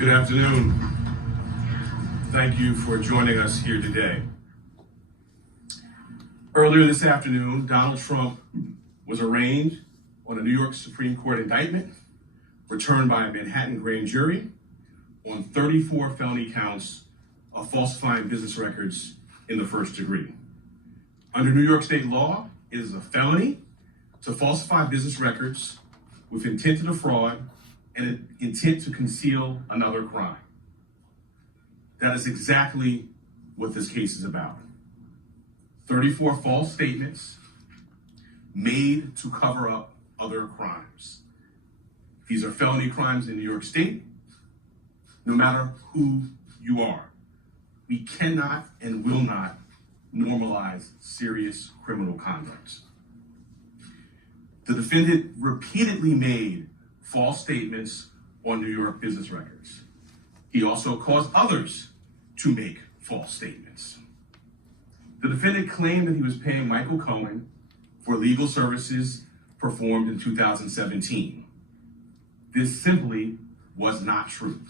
Good afternoon. Thank you for joining us here today. Earlier this afternoon, Donald Trump was arraigned on a New York Supreme Court indictment returned by a Manhattan grand jury on 34 felony counts of falsifying business records in the first degree. Under New York state law, it is a felony to falsify business records with intent to defraud and an intent to conceal another crime. That is exactly what this case is about. 34 false statements made to cover up other crimes. These are felony crimes in New York State, no matter who you are. We cannot and will not normalize serious criminal conduct. The defendant repeatedly made false statements on New York business records. He also caused others to make false statements. The defendant claimed that he was paying Michael Cohen for legal services performed in 2017. This simply was not true.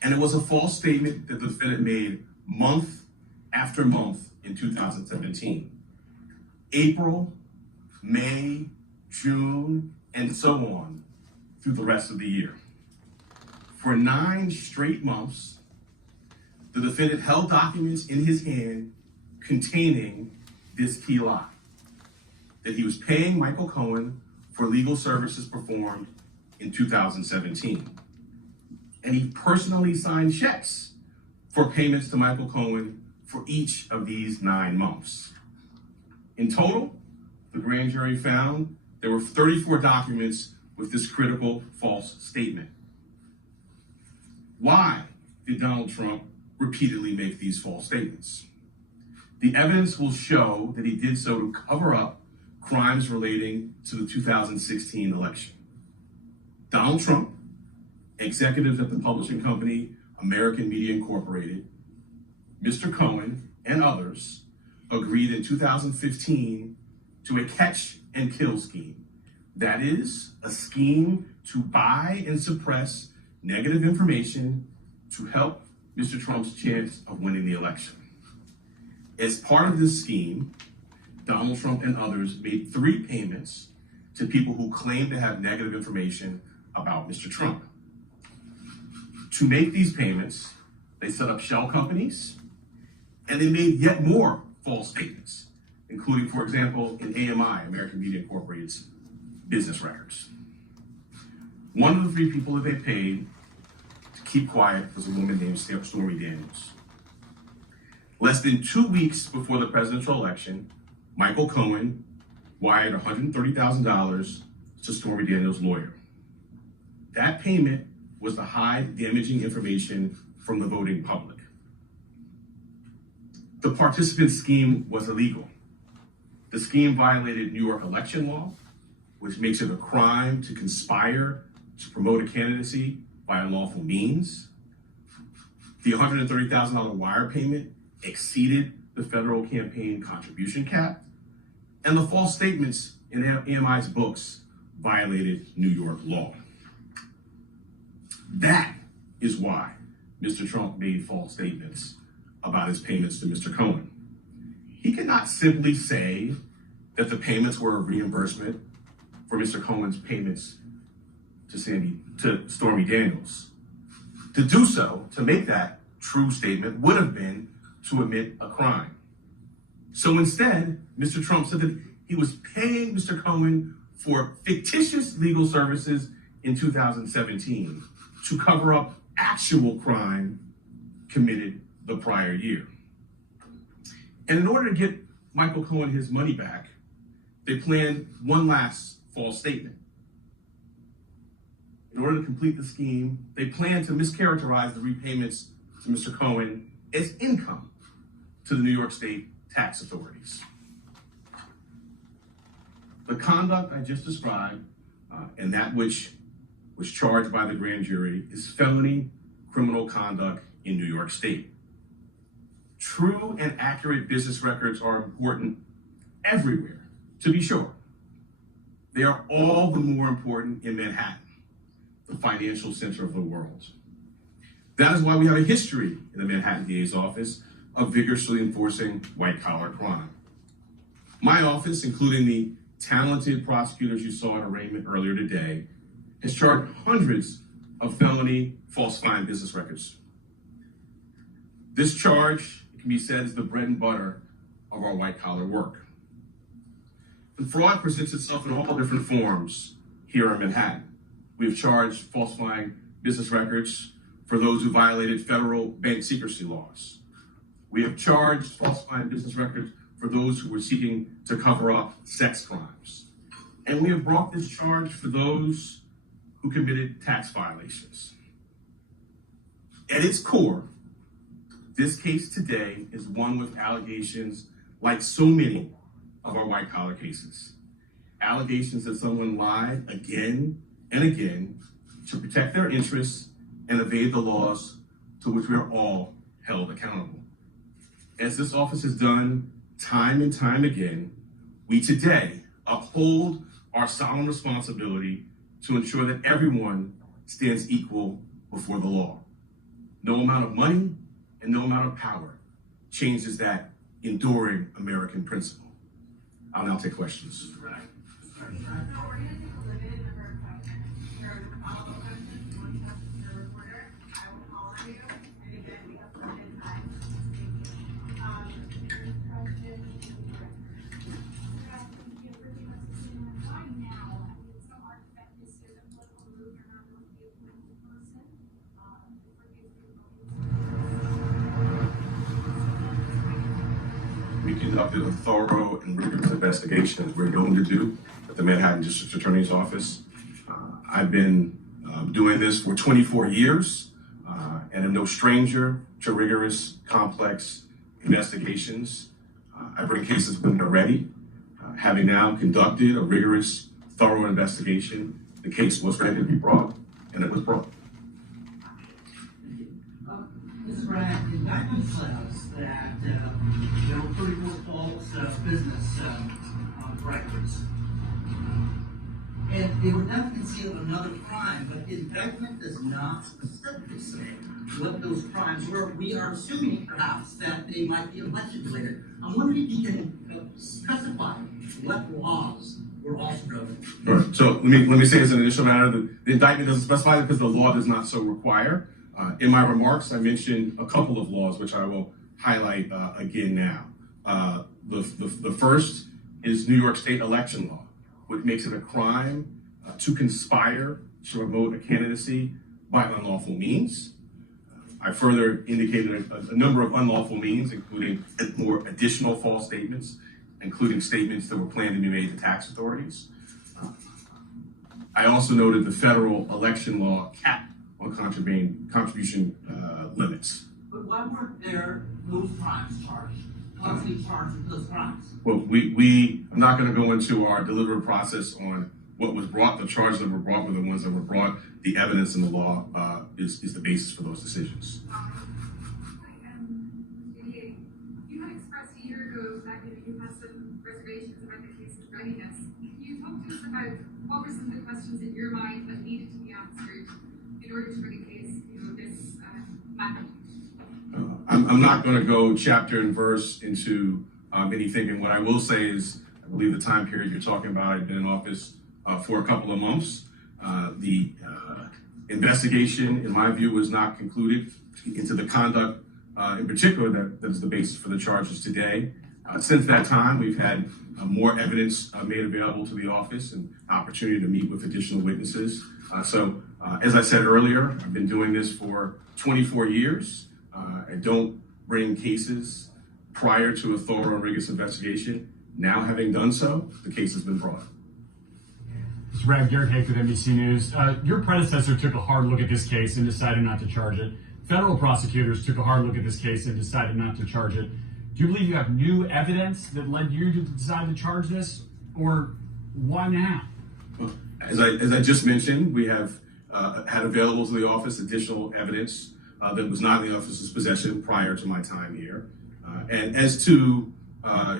And it was a false statement that the defendant made month after month in 2017. April, May, June, and so on through the rest of the year. For 9 straight months, the defendant held documents in his hand containing this key lie, that he was paying Michael Cohen for legal services performed in 2017. And he personally signed checks for payments to Michael Cohen for each of these 9 months. In total, the grand jury found there were 34 documents with this critical false statement. Why did Donald Trump repeatedly make these false statements? The evidence will show that he did so to cover up crimes relating to the 2016 election. Donald Trump, executives at the publishing company American Media Incorporated, Mr. Cohen, and others agreed in 2015 to a catch and kill scheme. That is, a scheme to buy and suppress negative information to help Mr. Trump's chance of winning the election. As part of this scheme, Donald Trump and others made 3 payments to people who claimed to have negative information about Mr. Trump. To make these payments, they set up shell companies, and they made yet more false statements, including, for example, in AMI, American Media Incorporated's business records. One of the 3 people that they paid to keep quiet was a woman named Stormy Daniels. Less than 2 weeks before the presidential election, Michael Cohen wired $130,000 to Stormy Daniels' lawyer. That payment was to hide damaging information from the voting public. The participant scheme was illegal. The scheme violated New York election law, which makes it a crime to conspire to promote a candidacy by unlawful means. The $130,000 wire payment exceeded the federal campaign contribution cap, and the false statements in AMI's books violated New York law. That is why Mr. Trump made false statements about his payments to Mr. Cohen. He cannot simply say that the payments were a reimbursement for Mr. Cohen's payments to Stormy Daniels. To do so, to make that true statement, would have been to admit a crime. So instead, Mr. Trump said that he was paying Mr. Cohen for fictitious legal services in 2017 to cover up actual crime committed the prior year. And in order to get Michael Cohen his money back, they planned one last false statement. In order to complete the scheme, they planned to mischaracterize the repayments to Mr. Cohen as income to the New York State tax authorities. The conduct I just described, and that which was charged by the grand jury, is felony criminal conduct in New York State. True and accurate business records are important everywhere, to be sure. They are all the more important in Manhattan. the financial center of the world. That is why we have a history in the Manhattan DA's office of vigorously enforcing white-collar crime. My office, including the talented prosecutors you saw in arraignment earlier today, has charged hundreds of felony falsifying business records. This charge, it can be said, is the bread and butter of our white-collar work. And fraud presents itself in all different forms here in Manhattan. We have charged falsifying business records for those who violated federal bank secrecy laws. We have charged falsifying business records for those who were seeking to cover up sex crimes. And we have brought this charge for those who committed tax violations. At its core, this case today is one with allegations like so many of our white-collar cases. Allegations that someone lied again and again to protect their interests and evade the laws to which we are all held accountable. As this office has done time and time again, we today uphold our solemn responsibility to ensure that everyone stands equal before the law. No amount of money and no amount of power changes that enduring American principle. I'll now take questions. We conducted a thorough and rigorous investigation, as we're going to do at the Manhattan District Attorney's Office. I've been doing this for 24 years and am no stranger to rigorous, complex investigations. I bring cases when they're ready. Having now conducted a rigorous, thorough investigation, the case was ready to be brought, and it was brought. Mr. Bragg, the indictment says that there were pretty false business records. And they were never concealed another crime, but the indictment does not specifically say what those crimes were. We are assuming, perhaps, that they might be election related. I'm wondering if you can specify what laws were also relevant. Right. So let me say as an initial matter, the indictment doesn't specify because the law does not so require. In my remarks, I mentioned a couple of laws, which I will highlight again now. The first is New York State election law, which makes it a crime to conspire to promote a candidacy by unlawful means. I further indicated a number of unlawful means, including more additional false statements, including statements that were planned to be made to tax authorities. I also noted the federal election law cap on contribution limits. But why weren't there those crimes charged? Constantly charged with those crimes? Well, I'm not going to go into our deliberative process on what was brought. The charges that were brought were the ones that were brought. The evidence in the law is the basis for those decisions. You had expressed a year ago that you had some reservations about the case's readiness. Can you talk to us about what were some of the questions in your mind that needed to be answered in order to bring a case this magnitude? I'm not going to go chapter and verse into anything, and what I will say is, I believe the time period you're talking about, I've been in office for a couple of months. The investigation, in my view, was not concluded into the conduct, in particular, that is the basis for the charges today. Since that time, we've had more evidence made available to the office and opportunity to meet with additional witnesses. So, as I said earlier, I've been doing this for 24 years. I don't bring cases prior to a thorough and rigorous investigation. Now, having done so, the case has been brought. Mr. Bragg, Garrett Hake with NBC News. Your predecessor took a hard look at this case and decided not to charge it. Federal prosecutors took a hard look at this case and decided not to charge it. Do you believe you have new evidence that led you to decide to charge this, or why now? Well, as I just mentioned, we have had available to the office additional evidence that was not in the office's possession prior to my time here. And as to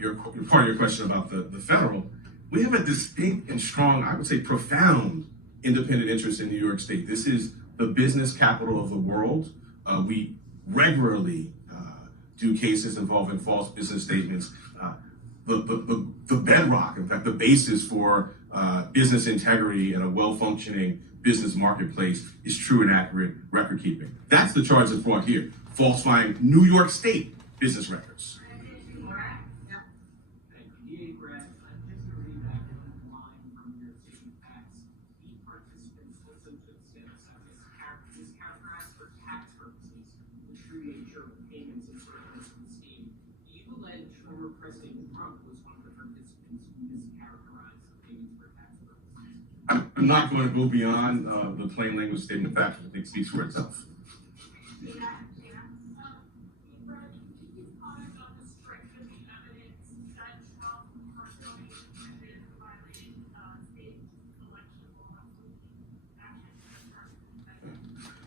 your part of your question about the federal, we have a distinct and strong, I would say profound independent interests in New York State. This is the business capital of the world. We regularly do cases involving false business statements. The bedrock, in fact, the basis for business integrity and a well-functioning business marketplace is true and accurate record keeping. That's the charge that's brought here, falsifying New York State business records. Former President Trump was one of the participants who mischaracterized the payments for tax purposes. I'm not going to go beyond the plain language statement of fact. I think speaks for itself.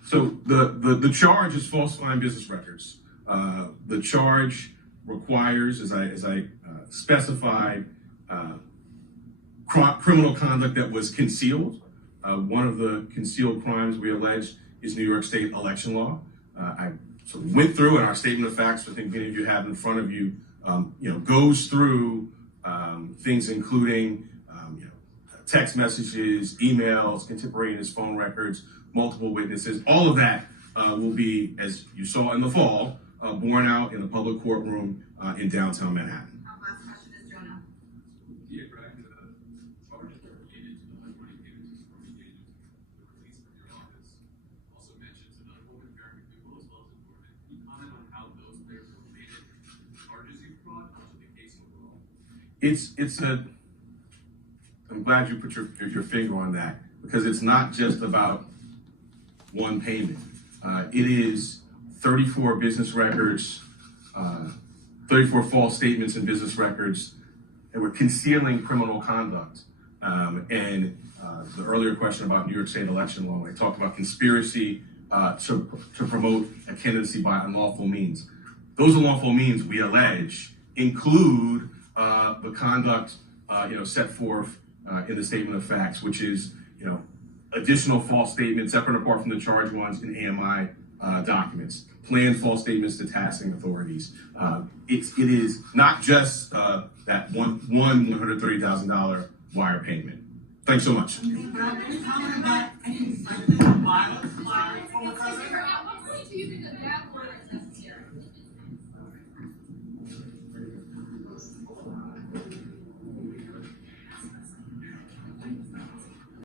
So the charge is falsifying business records. The charge requires, as I specified, criminal conduct that was concealed. One of the concealed crimes we allege is New York State election law. I sort of went through in our statement of facts, I think many of you have in front of you, goes through things including text messages, emails, contemporaneous phone records, multiple witnesses. All of that will be, as you saw in the fall, borne out in the public courtroom in downtown Manhattan. Our last question is Jonah. Yeah, Brad, charges that are related to the money payments for related to the release from your office also mentions another woman, Karen McDougal, as well as informant. Can you comment on how those players are related to the charges you've brought to the case overall? I'm glad you put your finger on that, because it's not just about one payment. It is 34 business records, 34 false statements in business records that were concealing criminal conduct. And the earlier question about New York State election law, when I talked about conspiracy to promote a candidacy by unlawful means. Those unlawful means, we allege, include the conduct set forth in the statement of facts, which is additional false statements separate and apart from the charged ones in AMI documents, planned false statements to taxing authorities. It is not just that one $130,000 wire payment. Thanks so much. Any comment about any incitement of violence by former president? At what point do you think that